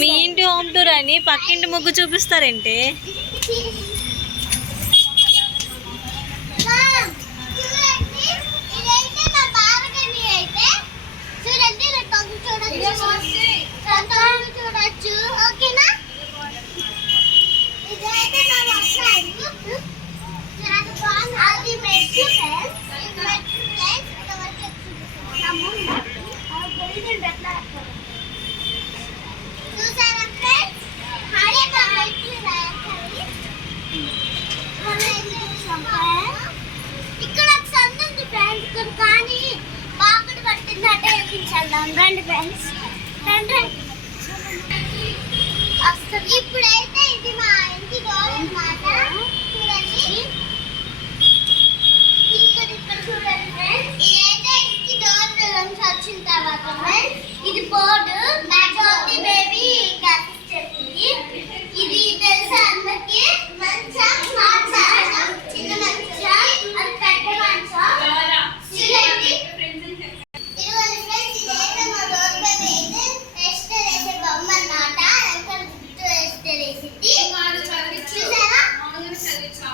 మీ ఇంటి home tour అని పక్కింటి ముగ్గు చూపిస్తారంటే చూడొచ్చు. ఓకేనా? ఇదైతే నా అది మెట్లు చూసారా ఫ్రెండ్స్? ఇక్కడ ఒక సందు ఉంది ఫ్రెండ్స్, కానీ బాగుడు పట్టిందంటే వేయించాలి. రండి ఫ్రెండ్స్, రండి. ఇప్పుడైతే ఇది మా ఇంటి డోర్ అన్నమాట. చూడండి, ఇక్కడ చూడండి ఫ్రెండ్స్. ఇదైతే ఇంటి డోర్ నుంచి వచ్చిన తర్వాత ఫ్రెండ్స్, ఇది బోర్డు జ్యోతి బేబీ చెప్పింది. ఇది తెలుసా అందరికి? మంచం, చిన్న మంచం, అది పెద్ద మంచం. చూడండి, ఇదిగోండి ఫ్రెండ్స్, ఇదైతే మా డోర్ బేబీ అయితే ఎస్టర్ వేసే బొమ్మ అన్నమాట. ఎక్కడ గుర్తు ఎస్టర్ వేసింది. చూసారా?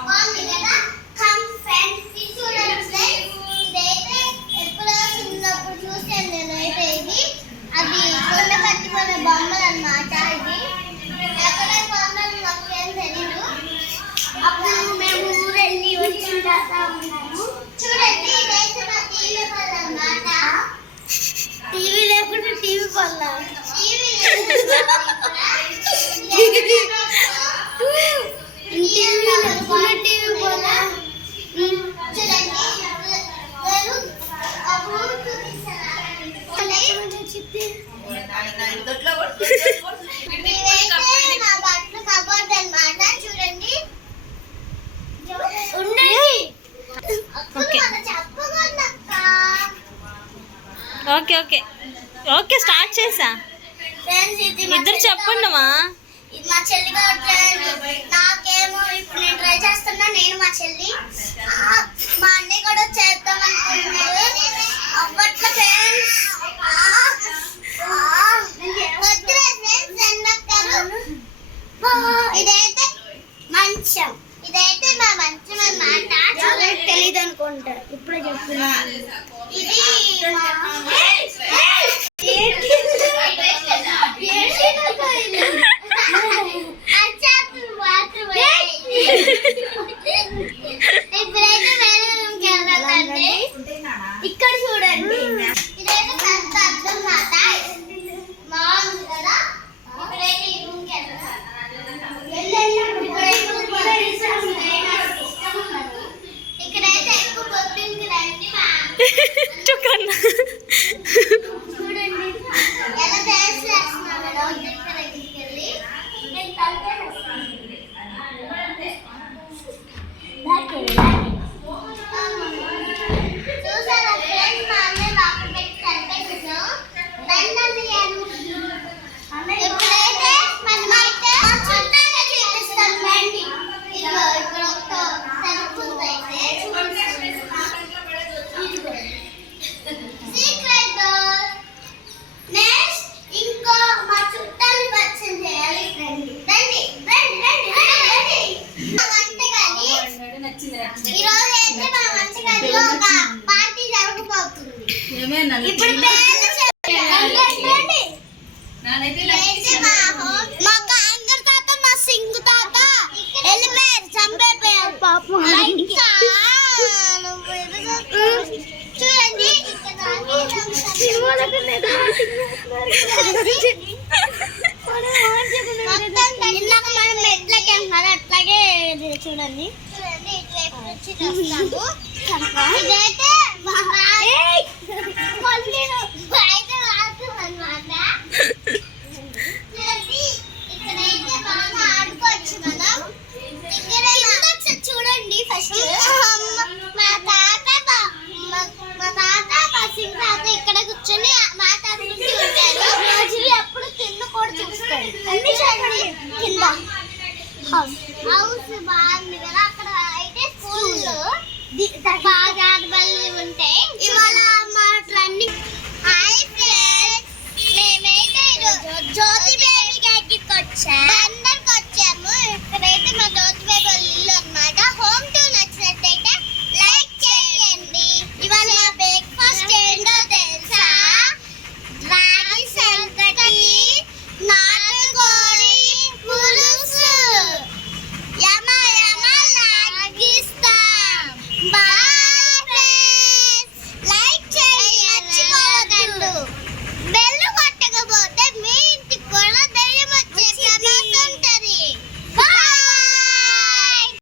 బాగుంది కదా? కమ్ ఫ్రెండ్స్, ఇది చూడండి ఫ్రెండ్స్. ఇదైతే ఎప్పుడో చిన్నప్పుడు చూసాను నేనైతే. ఇది అది కొండ పట్టుకునే బొమ్మలు అన్నమాట. ఇది ఎక్కడ బొమ్మలు నాకు ఏం తెలీదు. అప్పుడు మేము ఊరెళ్ళి వచ్చిన తర్వాత ఉన్నాము. చూడండి, ఇదైతే మా టీవీ పళ్ళ అన్నమాట. టీవీ లేకుండా టీవీ పళ్ళ. ఓకే ఓకే ఓకే స్టార్ట్ చేసా. ఇద్దరు చెప్పండిమా. ఇది మా చెల్లి కాబట్టి నాకేమో ఇప్పుడు నేను ట్రై చేస్తున్నా. నేను మా చెల్లి మా అన్నయ్య కూడా చేద్దాం అనుకుంటున్నారు. అప్పట్లో ఫ్రెండ్స్ ఇదైతే మంచం. ఇదైతే మా మంచం అన్నమాట. తెలీదు అనుకుంటా, ఇప్పుడే చెప్తున్నా. ఇది ఇక్కడ చూడండి, ఇదైతే పెద్ద అర్థం మాట. బాగుంది కదా? ఇప్పుడైతే ఈ రూమ్కి ఇక్కడైతే ఎక్కువ పొద్దుంది రండి. చూడండి ఎలా డాన్స్ చేస్తున్నాను దగ్గరికి వెళ్ళి. నేను తలకే చూసారా ఫ్రెండ్స్? మా అన్నయ్య లోపల పెట్టి కలిపేసాను. ఇప్పుడైతే మనమైతే చుట్టాన్ని చూపిస్తాం రండి. ఇదిగో ఇక్కడ ఒక తలుపు అయితే సీక్రెట్ డోర్. నెక్స్ట్ ఇంకో మా చుట్టాన్ని పరిచయం చేయాలి. రండి రండి రండి రండి రండి. మా వంటగది ఈరోజు అయితే మా వంటగదిలో ఒక పార్టీ జరగబోతుంది. ఇప్పుడు మా కాంగర్ తాత, మా సింగ్ తాత వెళ్ళిపోయారు, చంపైపోయారు పాపం. చూడండి, ఇందాక మనం మెట్లకి అట్లాగే చూడండి. చూడండి, ఇటువైపు నుంచి చూస్తాము. ఇదైతే అన్నమాట. ఇక్కడైతే బాగా ఆడుకోవచ్చు మనం. ఇక్కడ చూడండి, ఫస్ట్ మా తాత మా సింగ్ తాత ఇక్కడ కూర్చొని మాట్లాడుకుంటూ ఉంటారు. రోజులు ఎప్పుడు కింద కూడా చూస్తాడు. కింద హౌస్ బాగుంది కదా? అక్కడ అయితే స్కూల్లో బాగా ఆడబళ్ళు ఉంటాయి.